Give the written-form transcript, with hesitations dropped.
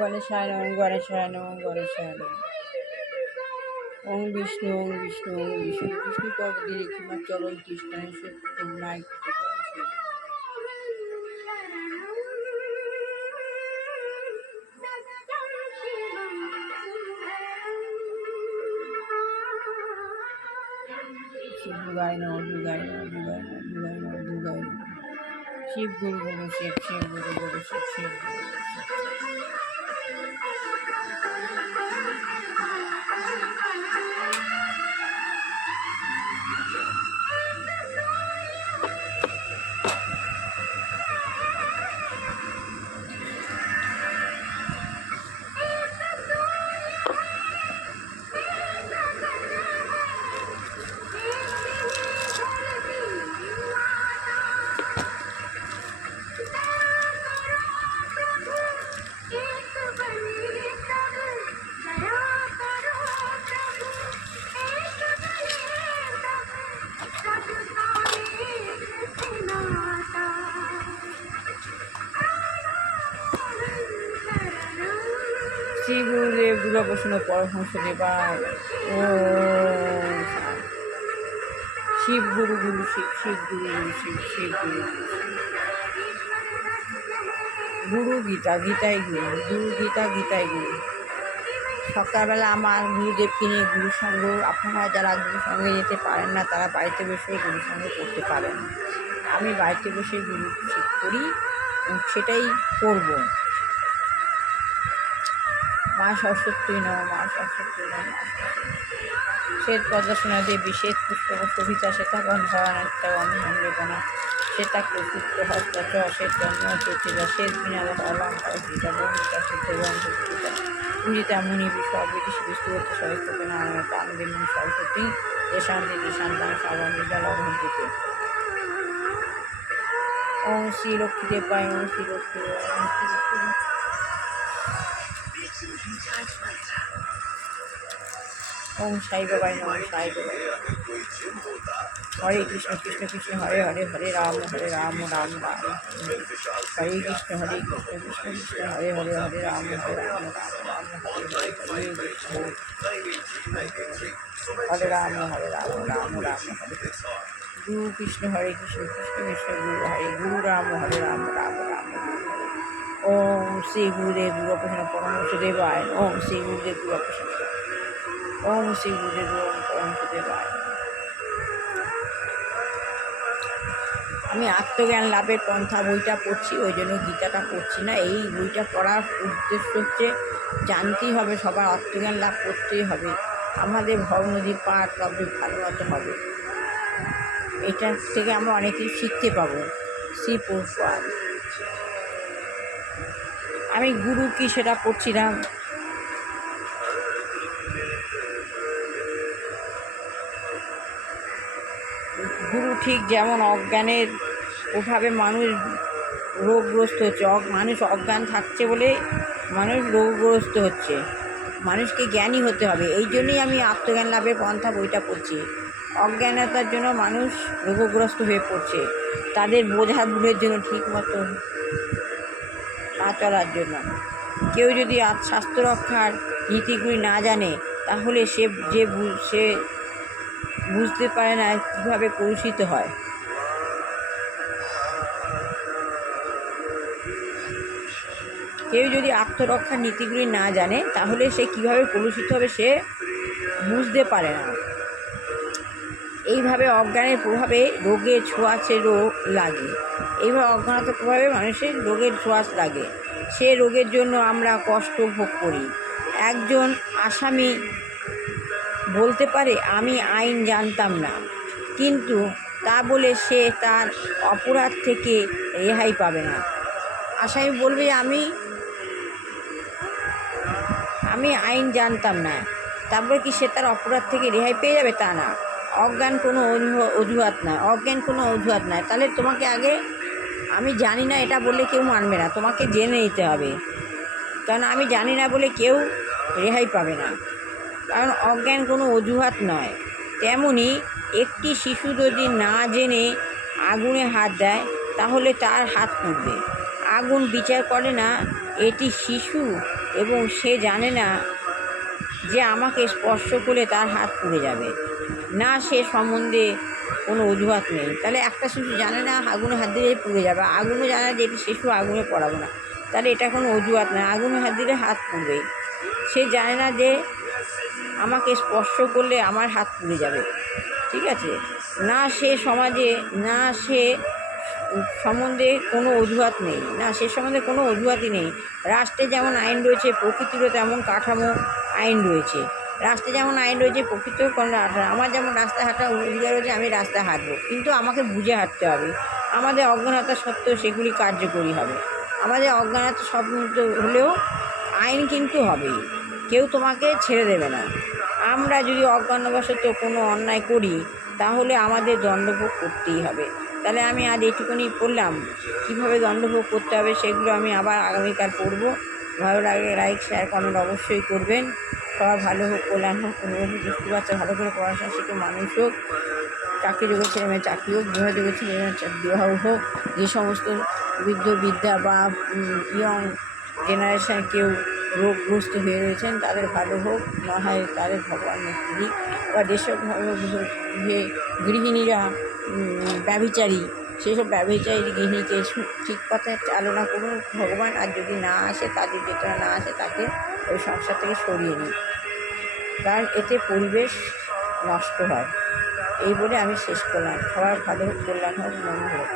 গণেশায় নম গণেশায় নম গণেশায় নম। ওম বিষ্ণু ওম বিষ্ণু ওম বিষ্ণু বিষ্ণু পর্বতে লিখিমা চরণ কৃষ্ণায় সে নাই শিব দুর্গায় নম দুর্গায় নম দুর্গায় নম দুর্গায় নম দুর্গায় নম। শিব গুরু গুরু শিব শিব গুরু গুরু শিব শিব গুরু গুরু শিব। শ্রী গুরুদেব দুর্গাপ্রসন্ন পরমহংস দেবায় ও শিব গুরু গুরু শিব শিব গুরু গুরু শিব শিব গুরু গুরু গুরু গীতা গীতাই গুরু গুরু গীতা গীতাই গুরু। সকালবেলা আমার গুরুদেবকে নিয়ে গুরুসঙ্গ, আপনারা যারা গুরুসঙ্গে যেতে পারেন না তারা বাড়িতে বসে গুরুসঙ্গ করতে পারেন। আমি বাড়িতে বসে গুরু ঠিক করি সেটাই করব। মা সরস্বতী নম মা সরস্বতী নম। শ্বেত পদ্মাসনা দেবী শ্বেত পুষ্প শোভিতা শ্বেতা গন্ধবানিত্য অমৃতবনা শ্বেতা কৌতুক হস্ত চ শ্বেত জন্ম চর্চিতা শ্বেত বিনাদ অলঙ্কার গীতা বন্দিতা সিদ্ধ গন্ধ পূজিতা মুনি বিষয় বিদেশি বিষ্ণুবতী সরস্বতী নারায়ণ তান্দি মুনি সরস্বতী দেশান্তি দিশান্তান শ্রাবণ বিদ্যালভন্দিতে। ওম শ্রী লক্ষ্মী দেবায় ওম শ্রী লক্ষ্মী ওম শ্রী লক্ষ্মী। ওম সাই বাবাই নম সাই বাবাই। হরে কৃষ্ণ কৃষ্ণ কৃষ্ণ হরে হরে হরে রাম রাম রাম হরে কৃষ্ণ হরে কৃষ্ণ কৃষ্ণ কৃষ্ণ হরে হরে হরে রাম রাম রাম হরে হরে হরে কৃষ্ণ হরে রাম রাম রাম হরে গুরু কৃষ্ণ হরে কৃষ্ণ কৃষ্ণ কৃষ্ণ গুরু হরে গুরু রাম হরে রাম রাম রাম। ওম শ্রী গুরুদেব দুর্গাপ্রসন্ন পরমহংস দেবায় ওম শ্রী গুরুদেব দুর্গাপ্রসন্ন ওম শ্রী গুরুদেব পরমহংস দেবায়। আমি আত্মজ্ঞান লাভের পন্থা বইটা পড়ছি, ওই জন্য গীতাটা পড়ছি না। এই বইটা পড়ার উদ্দেশ্য হচ্ছে জানতেই হবে, সবার আত্মজ্ঞান লাভ করতেই হবে, আমাদের ভব নদীর পার তবে ভালো মতো হবে। এটা থেকে আমরা অনেক কিছু শিখতে পাবো। শ্রী প্রভুপাদ আমি গুরু কি সেটা পড়ছিলাম। গুরু ঠিক যেমন অজ্ঞানের প্রভাবে মানুষ রোগগ্রস্ত হচ্ছে, মানুষ অজ্ঞান থাকছে বলে মানুষ রোগগ্রস্ত হচ্ছে। মানুষকে জ্ঞানী হতে হবে, এই জন্যই আমি আত্মজ্ঞান লাভের পন্থা বইটা পড়ছি। অজ্ঞানতার জন্য মানুষ রোগগ্রস্ত হয়ে পড়ছে, তাদের বোঝা ভুলের জন্য ঠিক মতো না চলার জন্য। কেউ যদি স্বাস্থ্য রক্ষার নীতিগুলি না জানে তাহলে সে বুঝতে পারে না কীভাবে কলুষিত হয়। কেউ যদি আত্মরক্ষার নীতিগুলি না জানে তাহলে সে কীভাবে কলুষিত হবে সে বুঝতে পারে না। এইভাবে অজ্ঞানের প্রভাবে রোগের ছোঁয়াচে রোগ লাগে, এইভাবে অজ্ঞানতার প্রভাবে মানুষের রোগের ছোঁয়াচ লাগে। সে রোগের জন্য আমরা কষ্ট ভোগ করি। একজন আসামি বলতে পারে আমি আইন জানতাম না, কিন্তু তা বলে সে তার অপরাধ থেকে রেহাই পাবে না। আসামি বলবে আমি আইন জানতাম না, তারপর কি সে তার অপরাধ থেকে রেহাই পেয়ে যাবে? তা না। অজ্ঞান কোনো অজুহাত নয়। তাহলে তোমাকে আগে আমি জানি না এটা বললে কেউ মানবে না, তোমাকে জেনে নিতে হবে, কারণ আমি জানি না বলে কেউ রেহাই পাবে না, কারণ অজ্ঞান কোনো অজুহাত নয়। তেমনি একটি শিশু যদি না জেনে আগুনে হাত দেয় তাহলে তার হাত পুড়বে। আগুন বিচার করে না এটি শিশু এবং সে জানে না যে আমাকে স্পর্শ করলে তার হাত পুড়ে যাবে, না সে সম্বন্ধে কোনো অজুহাত নেই। তাহলে একটা শিশু জানে না আগুনে হাত দিলে পুড়ে যাবে, আগুনও জানে না যে এটি শিশু আগুনে পড়াবো না, তাহলে এটা কোনো অজুহাত নয়, আগুনে হাত দিলে হাত পুড়বে। সে জানে না যে আমাকে স্পর্শ করলে আমার হাত পুড়ে যাবে, ঠিক আছে, না সে সমাজে, না সে সম্বন্ধে কোনো অজুহাত নেই, না সে সম্বন্ধে কোনো অজুহাতই নেই। রাষ্ট্রে যেমন আইন রয়েছে, প্রকৃতিরও তেমন কাঠামো আইন রয়েছে। রাস্তায় যেমন আইন রয়েছে, প্রকৃতিও কোনো আমার যেমন রাস্তায় হাঁটা অধিকার রয়েছে, আমি রাস্তায় হাঁটবো, কিন্তু আমাকে বুঝে হাঁটতে হবে। আমাদের অজ্ঞানতা সত্ত্বেও সেগুলি কার্যকরী হবে। আমাদের অজ্ঞানতা সত্ত্বেও হলেও আইন কিন্তু হবেই, কেউ তোমাকে ছেড়ে দেবে না। আমরা যদি অজ্ঞানবশত কোনো অন্যায় করি তাহলে আমাদের দণ্ডভোগ করতেই হবে। তাহলে আমি আজ এইটুকুনি পড়লাম, কীভাবে দণ্ডভোগ করতে হবে সেগুলো আমি আবার আগামীকাল পড়ব। ভালো লাগলে লাইক, শেয়ার, কমেন্ট অবশ্যই করবেন। সবার ভালো হোক, কল্যাণ হোক, কোনো দুষ্টু বাচ্চা ভালো করে পড়াশোনা শিখে মানুষ হোক, চাকরি যোগ্য ছেলে মেয়ে চাকরি হোক, বিবাহ যোগ্য ছেলে মেয়ে বিবাহ হোক। যে সমস্ত বৃদ্ধা বা ইয়ং জেনারেশান কেউ রোগগ্রস্ত হয়ে রয়েছেন তাদের ভালো হোক, না হয় তাদের ভগবান মুক্তি দিক। বা যেসব যে গৃহিণীরা ব্যভিচারী, সেসব ব্যভিচারী গৃহিণীকে ঠিক পথে চালনা করুন ভগবান। আর যদি না আসে, তাদের যেটা না আসে তাকে ওই সংসার থেকে সরিয়ে নিই, কারণ এতে পরিবেশ নষ্ট হয়। এই বলে আমি শেষ করলাম। সবার ভালো হোক, কল্যাণ হোক, মঙ্গল হোক।